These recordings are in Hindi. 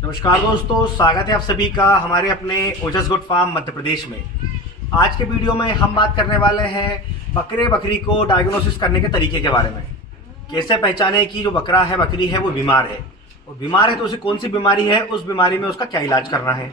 नमस्कार दोस्तों, स्वागत है आप सभी का हमारे अपने ओजस गुड फार्म मध्य प्रदेश में। आज के वीडियो में हम बात करने वाले हैं बकरी को डायग्नोसिस करने के तरीके के बारे में। कैसे पहचाने कि जो बकरा है बकरी है वो बीमार है, और बीमार है तो उसे कौन सी बीमारी है, उस बीमारी में उसका क्या इलाज करना है।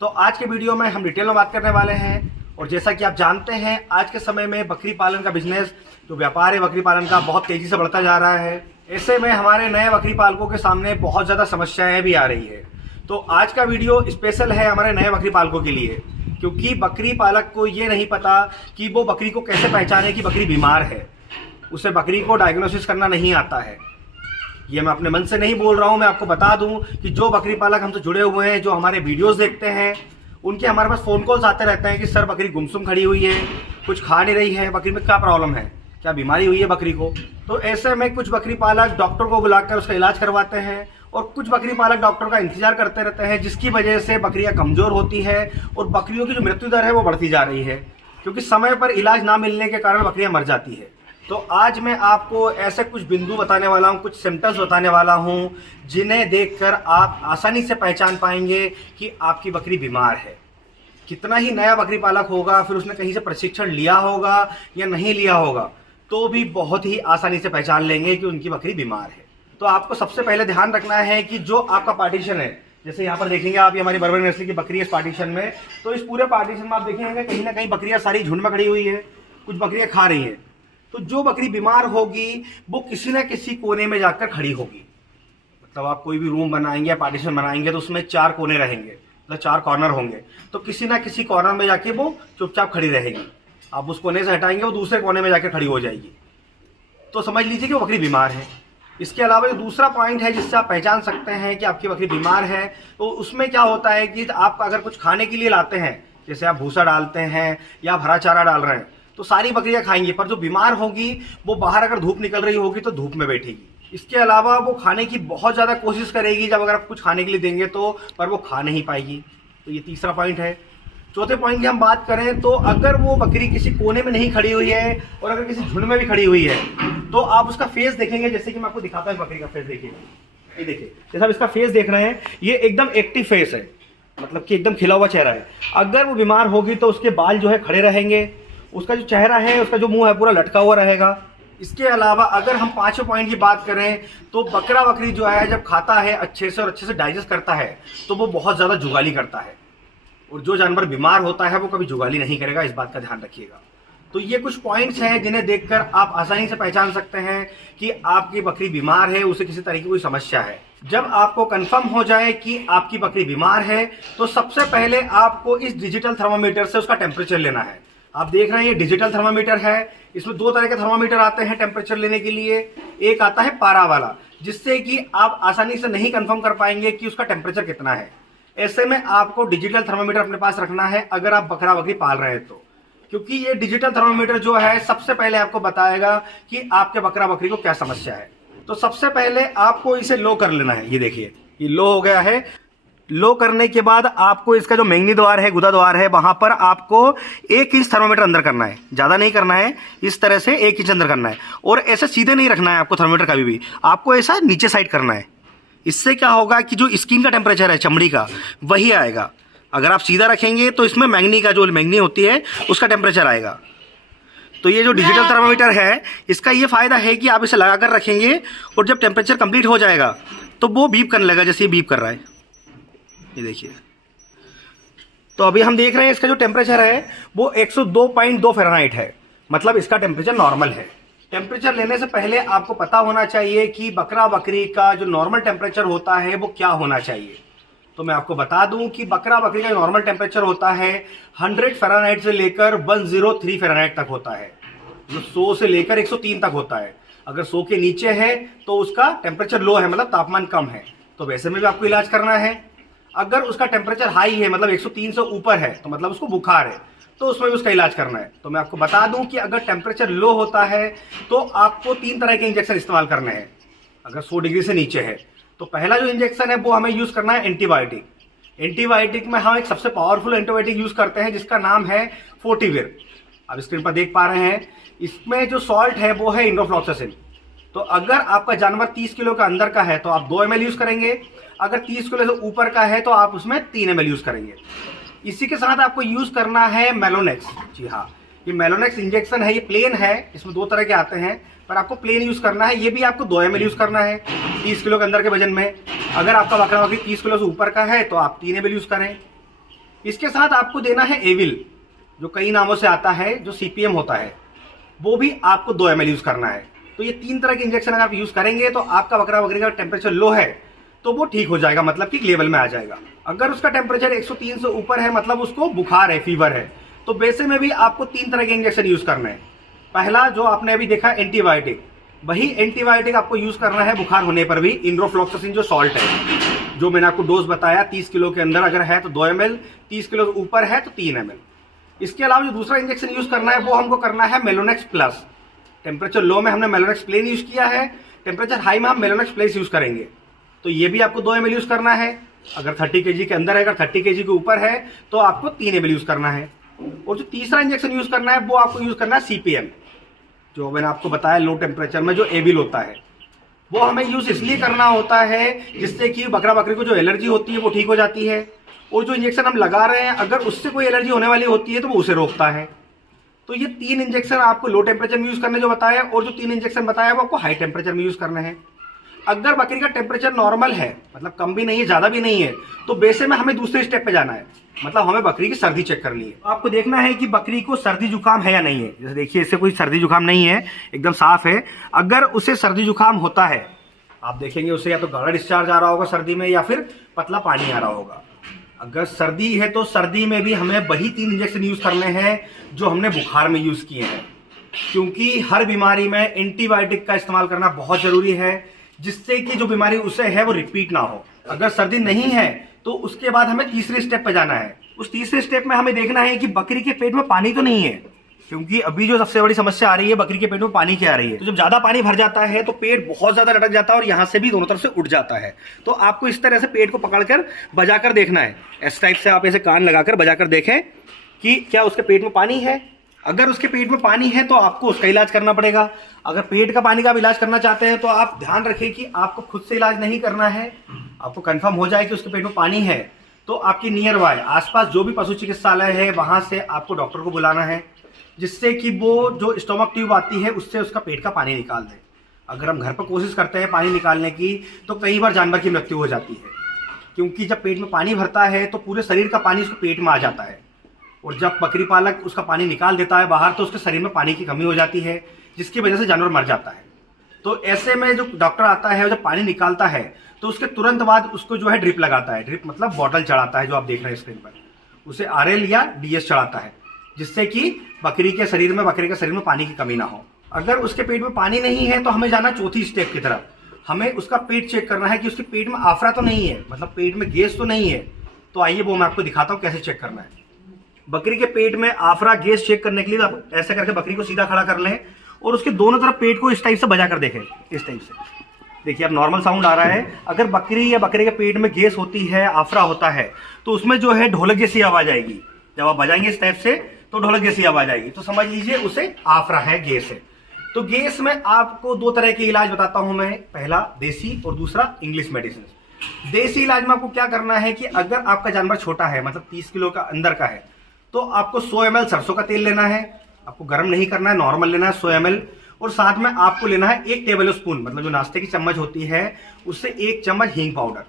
तो आज के वीडियो में हम डिटेल में बात करने वाले हैं। और जैसा कि आप जानते हैं, आज के समय में बकरी पालन का बिजनेस, जो व्यापार है बकरी पालन का, बहुत तेजी से बढ़ता जा रहा है। ऐसे में हमारे नए बकरी पालकों के सामने बहुत ज़्यादा समस्याएं भी आ रही है। तो आज का वीडियो स्पेशल है हमारे नए बकरी पालकों के लिए, क्योंकि बकरी पालक को ये नहीं पता कि वो बकरी को कैसे पहचाने कि बकरी बीमार है। उसे बकरी को डायग्नोसिस करना नहीं आता है। ये मैं अपने मन से नहीं बोल रहा हूँ। मैं आपको बता दूं कि जो बकरी पालक हमसे जुड़े हुए हैं, जो हमारे वीडियोस देखते हैं, उनके हमारे पास फ़ोन कॉल्स आते रहते हैं कि सर बकरी गुमसुम खड़ी हुई है, कुछ खा नहीं रही है, बकरी में क्या प्रॉब्लम है, क्या बीमारी हुई है बकरी को। तो ऐसे में कुछ बकरी पालक डॉक्टर को बुलाकर उसका इलाज करवाते हैं, और कुछ बकरी पालक डॉक्टर का इंतजार करते रहते हैं, जिसकी वजह से बकरियां कमज़ोर होती है और बकरियों की जो मृत्यु दर है वो बढ़ती जा रही है, क्योंकि समय पर इलाज ना मिलने के कारण बकरियां मर जाती है। तो आज मैं आपको ऐसे कुछ बिंदु बताने वाला हूं, कुछ सिम्टम्स बताने वाला हूं, जिन्हें देखकर आप आसानी से पहचान पाएंगे कि आपकी बकरी बीमार है। कितना ही नया बकरी पालक होगा, फिर उसने कहीं से प्रशिक्षण लिया होगा या नहीं लिया होगा, तो भी बहुत ही आसानी से पहचान लेंगे कि उनकी बकरी बीमार है। तो आपको सबसे पहले ध्यान रखना है कि जो आपका पार्टीशन है, जैसे यहाँ पर देखेंगे आप, ये हमारी बर्बरी नस्ल की बकरी है इस पार्टीशन में, तो इस पूरे पार्टीशन में आप देखेंगे कहीं ना कहीं बकरियां सारी झुंड में खड़ी हुई है, कुछ बकरियां खा रही हैं। तो जो बकरी बीमार होगी वो किसी न किसी कोने में जाकर खड़ी होगी। मतलब आप कोई भी रूम बनाएंगे या पार्टीशन बनाएंगे तो उसमें 4 कोने रहेंगे, मतलब 4 कॉर्नर होंगे, तो किसी ना किसी कॉर्नर में जाके वो चुपचाप खड़ी रहेगी। आप उस कोने से हटाएंगे, वो दूसरे कोने में जाकर खड़ी हो जाएगी। तो समझ लीजिए कि वो बकरी बीमार है। इसके अलावा जो दूसरा पॉइंट है जिससे आप पहचान सकते हैं कि आपकी बकरी बीमार है, तो उसमें क्या होता है कि आप अगर कुछ खाने के लिए लाते हैं, जैसे आप भूसा डालते हैं या हरा चारा डाल रहे हैं, तो सारी बकरियां खाएंगी, पर जो बीमार होगी वो बाहर अगर धूप निकल रही होगी तो धूप में बैठेगी। इसके अलावा वो खाने की बहुत ज़्यादा कोशिश करेगी जब अगर आप कुछ खाने के लिए देंगे तो, पर वो खा नहीं पाएगी। तो ये तीसरा पॉइंट है। चौथे पॉइंट की हम बात करें तो अगर वो बकरी किसी कोने में नहीं खड़ी हुई है और अगर किसी झुंड में भी खड़ी हुई है, तो आप उसका फेस देखेंगे। जैसे कि मैं आपको दिखाता हूँ बकरी का फेस, देखिए, ये देखिए, जैसे आप इसका फेस देख रहे हैं, ये एकदम एक्टिव फेस है, मतलब कि एकदम खिला हुआ चेहरा है। अगर वो बीमार होगी तो उसके बाल जो है खड़े रहेंगे, उसका जो चेहरा है, उसका जो मुंह है पूरा लटका हुआ रहेगा। इसके अलावा अगर हम 5वें पॉइंट की बात करें तो बकरा बकरी जो है जब खाता है अच्छे से और अच्छे से डाइजेस्ट करता है तो वो बहुत ज़्यादा जुगाली करता है, और जो जानवर बीमार होता है वो कभी जुगाली नहीं करेगा, इस बात का ध्यान रखिएगा। तो ये कुछ पॉइंट्स हैं जिन्हें देखकर आप आसानी से पहचान सकते हैं कि आपकी बकरी बीमार है, उसे किसी तरह की कोई समस्या है। जब आपको कंफर्म हो जाए कि आपकी बकरी बीमार है तो सबसे पहले आपको इस डिजिटल थर्मामीटर से उसका टेम्परेचर लेना है। आप देख रहे हैं ये डिजिटल थर्मामीटर है। इसमें 2 तरह के थर्मामीटर आते हैं टेम्परेचर लेने के लिए। एक आता है पारा वाला, जिससे कि आप आसानी से नहीं कंफर्म कर पाएंगे कि उसका टेम्परेचर कितना है। ऐसे में आपको डिजिटल थर्मामीटर अपने पास रखना है अगर आप बकरा बकरी पाल रहे हैं तो, क्योंकि ये डिजिटल थर्मामीटर जो है सबसे पहले आपको बताएगा कि आपके बकरा बकरी को क्या समस्या है। तो सबसे पहले आपको इसे लो कर लेना है। ये देखिए, ये लो हो गया है। लो करने के बाद आपको इसका जो मेंगनी द्वार है, गुदा द्वार है, वहां पर आपको 1 इंच थर्मामीटर अंदर करना है। ज़्यादा नहीं करना है, इस तरह से 1 इंच अंदर करना है। और ऐसे सीधे नहीं रखना है आपको थर्मामीटर कभी भी, आपको ऐसा नीचे साइड करना है। इससे क्या होगा कि जो स्किन का टेम्परेचर है, चमड़ी का, वही आएगा। अगर आप सीधा रखेंगे तो इसमें मैंगनी का, जो मैंगनी होती है, उसका टेम्परेचर आएगा। तो ये जो डिजिटल थर्मामीटर है, इसका ये फ़ायदा है कि आप इसे लगा कर रखेंगे और जब टेम्परेचर कंप्लीट हो जाएगा तो वो बीप करने लगेगा, जैसे ये बीप कर रहा है। ये देखिए, तो अभी हम देख रहे हैं इसका जो टेम्परेचर है वो 102.2 फ़ारेनहाइट है, मतलब इसका टेम्परेचर नॉर्मल है। टेम्परेचर लेने से पहले आपको पता होना चाहिए कि बकरा बकरी का जो नॉर्मल टेम्परेचर होता है वो क्या होना चाहिए। तो मैं आपको बता दूं कि बकरा बकरी का नॉर्मल टेम्परेचर होता है 100 फ़ारेनहाइट से लेकर 103 फ़ारेनहाइट तक होता है, मतलब 100 से लेकर 103 तक होता है। अगर 100 के नीचे है तो उसका टेम्परेचर लो है, मतलब तापमान कम है, तो वैसे में भी आपको इलाज करना है। अगर उसका टेम्परेचर हाई है, मतलब 103 से ऊपर है, तो मतलब उसको बुखार है, तो उसमें भी उसका इलाज करना है। तो मैं आपको बता दूं कि अगर टेम्परेचर लो होता है तो आपको 3 तरह के इंजेक्शन इस्तेमाल करने हैं। अगर 100 डिग्री से नीचे है तो पहला जो इंजेक्शन है वो हमें यूज़ करना है एंटीबायोटिक। एंटीबायोटिक में हम एक सबसे पावरफुल एंटीबायोटिक यूज़ करते हैं जिसका नाम है फोर्टिविर। आप स्क्रीन पर देख पा रहे हैं, इसमें जो सॉल्ट है वो है इंडोफ्लॉक्सासिन। तो अगर आपका जानवर 30 किलो का अंदर का है तो आप 2 ml यूज करेंगे, अगर 30 किलो से ऊपर का है तो आप उसमें 3 ml यूज करेंगे। इसी के साथ आपको यूज करना है मेलोनेक्स। जी हाँ, ये मेलोनेक्स इंजेक्शन है, ये प्लेन है, इसमें 2 तरह के आते हैं, पर आपको प्लेन यूज करना है। ये भी आपको 2 ml यूज करना है 30 किलो के अंदर के वजन में। अगर आपका बकरा बकरी 30 किलो से ऊपर का है तो आप 3 ml यूज करें। इसके साथ आपको देना है एविल, जो कई नामों से आता है, जो CPM होता है, वो भी आपको 2 ml यूज करना है। तो ये 3 तरह के इंजेक्शन अगर आप यूज करेंगे तो आपका बकरा बकरी का टेम्परेचर लो है तो वो ठीक हो जाएगा, मतलब कि लेवल में आ जाएगा। अगर उसका टेम्परेचर 103 से ऊपर है, मतलब उसको बुखार है, फीवर है, तो वैसे में भी आपको 3 तरह के इंजेक्शन यूज करना है। पहला जो आपने अभी देखा एंटीबायोटिक, वही एंटीबायोटिक आपको यूज करना है बुखार होने पर भी, इंड्रोफ्लॉक्सासिन जो सॉल्ट है, जो मैंने आपको डोज बताया 30 किलो के अंदर अगर है तो 2 ml, 30 किलो से ऊपर है तो 3 ml। इसके अलावा जो दूसरा इंजेक्शन यूज करना है वो हमको करना है मेलोनेक्स प्लस। टेम्परेचर लो में हमने मेलोनेक्स प्लेन यूज किया है, टेम्परेचर हाई में हम मेलोनेक्स प्लस यूज करेंगे, तो ये भी आपको 2 ml यूज करना है। अगर 30 kg के अंदर है, अगर 30 kg के ऊपर है तो आपको 3 ml यूज करना है। और जो तीसरा इंजेक्शन यूज करना है वो आपको यूज करना है CPM, जो मैंने आपको बताया लो टेम्परेचर में जो एविल होता है, वो हमें यूज इसलिए करना होता है जिससे कि बकरा बकरी को जो एलर्जी होती है वो ठीक हो जाती है, और जो इंजेक्शन हम लगा रहे हैं अगर उससे कोई एलर्जी होने वाली होती है तो वो उसे रोकता है। तो ये 3 इंजेक्शन आपको लो टेम्परेचर में यूज करने जो बताया, और जो 3 इंजेक्शन बताया वो आपको हाई टेम्परेचर में यूज करने हैं। अगर बकरी का टेम्परेचर नॉर्मल है, मतलब कम भी नहीं है ज़्यादा भी नहीं है, तो वैसे में हमें दूसरे स्टेप पे जाना है, मतलब हमें बकरी की सर्दी चेक करनी है। आपको देखना है कि बकरी को सर्दी जुकाम है या नहीं है। जैसे देखिए इससे कोई सर्दी जुकाम नहीं है, एकदम साफ है। अगर उसे सर्दी जुकाम होता है, आप देखेंगे उसे या तो गाढ़ा डिस्चार्ज आ रहा होगा सर्दी में या फिर पतला पानी आ रहा होगा। अगर सर्दी है तो सर्दी में भी हमें वही 3 इंजेक्शन यूज करने हैं जो हमने बुखार में यूज किए हैं, क्योंकि हर बीमारी में एंटीबायोटिक का इस्तेमाल करना बहुत जरूरी है, जिससे कि जो बीमारी उसे है वो रिपीट ना हो। अगर सर्दी नहीं है तो उसके बाद हमें तीसरे स्टेप पे जाना है। उस तीसरे स्टेप में हमें देखना है कि बकरी के पेट में पानी तो नहीं है, क्योंकि अभी जो सबसे बड़ी समस्या आ रही है बकरी के पेट में पानी की आ रही है। तो जब ज्यादा पानी भर जाता है तो पेट बहुत ज्यादा लटक जाता है और यहाँ से भी दोनों तरफ से उठ जाता है। तो आपको इस तरह से पेट को पकड़कर बजाकर देखना है, इस टाइप से आप ऐसे कान लगाकर बजाकर देखें कि क्या उसके पेट में पानी है। अगर उसके पेट में पानी है तो आपको उसका इलाज करना पड़ेगा। अगर पेट का पानी का आप इलाज करना चाहते हैं तो आप ध्यान रखें कि आपको खुद से इलाज नहीं करना है। आपको कंफर्म हो जाए कि उसके पेट में पानी है तो आपकी नियर बाय आसपास जो भी पशु चिकित्सालय है वहां से आपको डॉक्टर को बुलाना है, जिससे कि वो जो स्टोमक ट्यूब आती है उससे उसका पेट का पानी निकाल दे। अगर हम घर पर कोशिश करते हैं पानी निकालने की तो कई बार जानवर की मृत्यु हो जाती है, क्योंकि जब पेट में पानी भरता है तो पूरे शरीर का पानी उसके पेट में आ जाता है, और जब बकरी पालक उसका पानी निकाल देता है बाहर तो उसके शरीर में पानी की कमी हो जाती है, जिसकी वजह से जानवर मर जाता है। तो ऐसे में जो डॉक्टर आता है जब पानी निकालता है तो उसके तुरंत बाद उसको जो है ड्रिप लगाता है। ड्रिप मतलब बॉटल चढ़ाता है, जो आप देख रहे हैं स्क्रीन पर, उसे RL या DS चढ़ाता है, जिससे कि बकरी के शरीर में पानी की कमी ना हो। अगर उसके पेट में पानी नहीं है तो हमें जाना चौथी स्टेप की तरफ। हमें उसका पेट चेक करना है कि उसके पेट में आफरा तो नहीं है, मतलब पेट में गैस तो नहीं है। तो आइए वो मैं आपको दिखाता हूँ कैसे चेक करना है। बकरी के पेट में आफरा गैस चेक करने के लिए आप ऐसे करके बकरी को सीधा खड़ा कर लें और उसके दोनों तरफ पेट को इस टाइप से बजा कर देखें। इस टाइप से देखिए अब नॉर्मल साउंड आ रहा है। अगर बकरी या बकरे के पेट में गैस होती है, आफरा होता है, तो उसमें जो है ढोलक जैसी आवाज आएगी। जब आप बजाएंगे इस टाइप से तो ढोलक जैसी आवाज आएगी, तो समझ लीजिए उसे आफरा है, गैस है। तो गैस में आपको 2 तरह के इलाज बताता हूं मैं, पहला देसी और दूसरा इंग्लिश मेडिसिन। देसी इलाज में आपको क्या करना है कि अगर आपका जानवर छोटा है, मतलब 30 किलो का अंदर का है, तो आपको 100 ml सरसों का तेल लेना है। आपको गर्म नहीं करना है, नॉर्मल लेना है 100 ml, और साथ में आपको लेना है 1 टेबल स्पून, मतलब जो नाश्ते की चम्मच होती है उससे 1 चम्मच हींग पाउडर।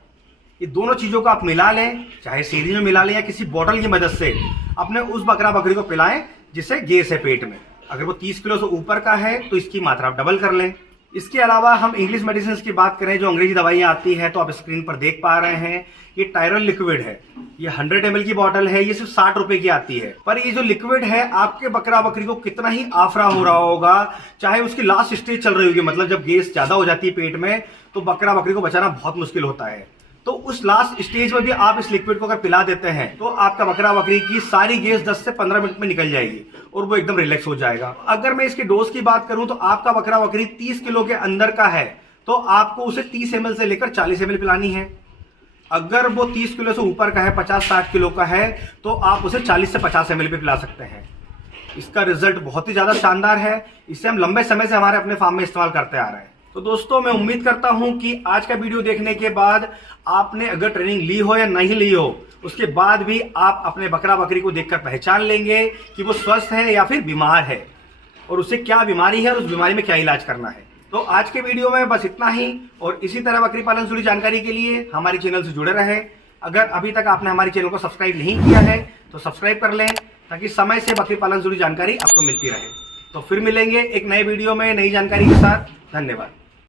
ये दोनों चीजों को आप मिला लें, चाहे सीधी में मिला लें या किसी बोतल की मदद से अपने उस बकरा बकरी को पिलाएं जिसे गैस है पेट में। अगर वो 30 किलो से ऊपर का है तो इसकी मात्रा आप डबल कर लें। इसके अलावा हम इंग्लिश मेडिसिन की बात करें, जो अंग्रेजी दवाइयाँ आती है, तो आप स्क्रीन पर देख पा रहे हैं ये टायरल लिक्विड है। ये 100 ml की बॉटल है, ये सिर्फ 60 रुपए की आती है। पर ये जो लिक्विड है आपके बकरा बकरी को कितना ही आफरा हो रहा होगा, चाहे उसकी लास्ट स्टेज चल रही होगी, मतलब जब गैस ज्यादा हो जाती है पेट में तो बकरा बकरी को बचाना बहुत मुश्किल होता है। तो उस लास्ट स्टेज में भी आप इस लिक्विड को अगर पिला देते हैं तो आपका बकरा बकरी की सारी गैस 10 से 15 मिनट में निकल जाएगी और वो एकदम रिलैक्स हो जाएगा। अगर मैं इसकी डोज की बात करूं तो आपका बकरा बकरी 30 किलो के अंदर का है तो आपको उसे 30 ml से लेकर 40 ml पिलानी है। अगर वो 30 किलो से ऊपर का है, 50-60 किलो का है, तो आप उसे 40 से 50 ml पे पिला सकते हैं। इसका रिजल्ट बहुत ही ज्यादा शानदार है। इसे हम लंबे समय से हमारे अपने फार्म में इस्तेमाल करते आ रहे हैं। तो दोस्तों मैं उम्मीद करता हूं कि आज का वीडियो देखने के बाद आपने अगर ट्रेनिंग ली हो या नहीं ली हो, उसके बाद भी आप अपने बकरा बकरी को देखकर पहचान लेंगे कि वो स्वस्थ है या फिर बीमार है और उसे क्या बीमारी है और उस बीमारी में क्या इलाज करना है। तो आज के वीडियो में बस इतना ही, और इसी तरह बकरी पालन से जुड़ी जानकारी के लिए हमारे चैनल से जुड़े रहें। अगर अभी तक आपने हमारे चैनल को सब्सक्राइब नहीं किया है तो सब्सक्राइब कर लें, ताकि समय से बकरी पालन से जुड़ी जानकारी आपको मिलती रहे। तो फिर मिलेंगे एक नए वीडियो में नई जानकारी के साथ। धन्यवाद।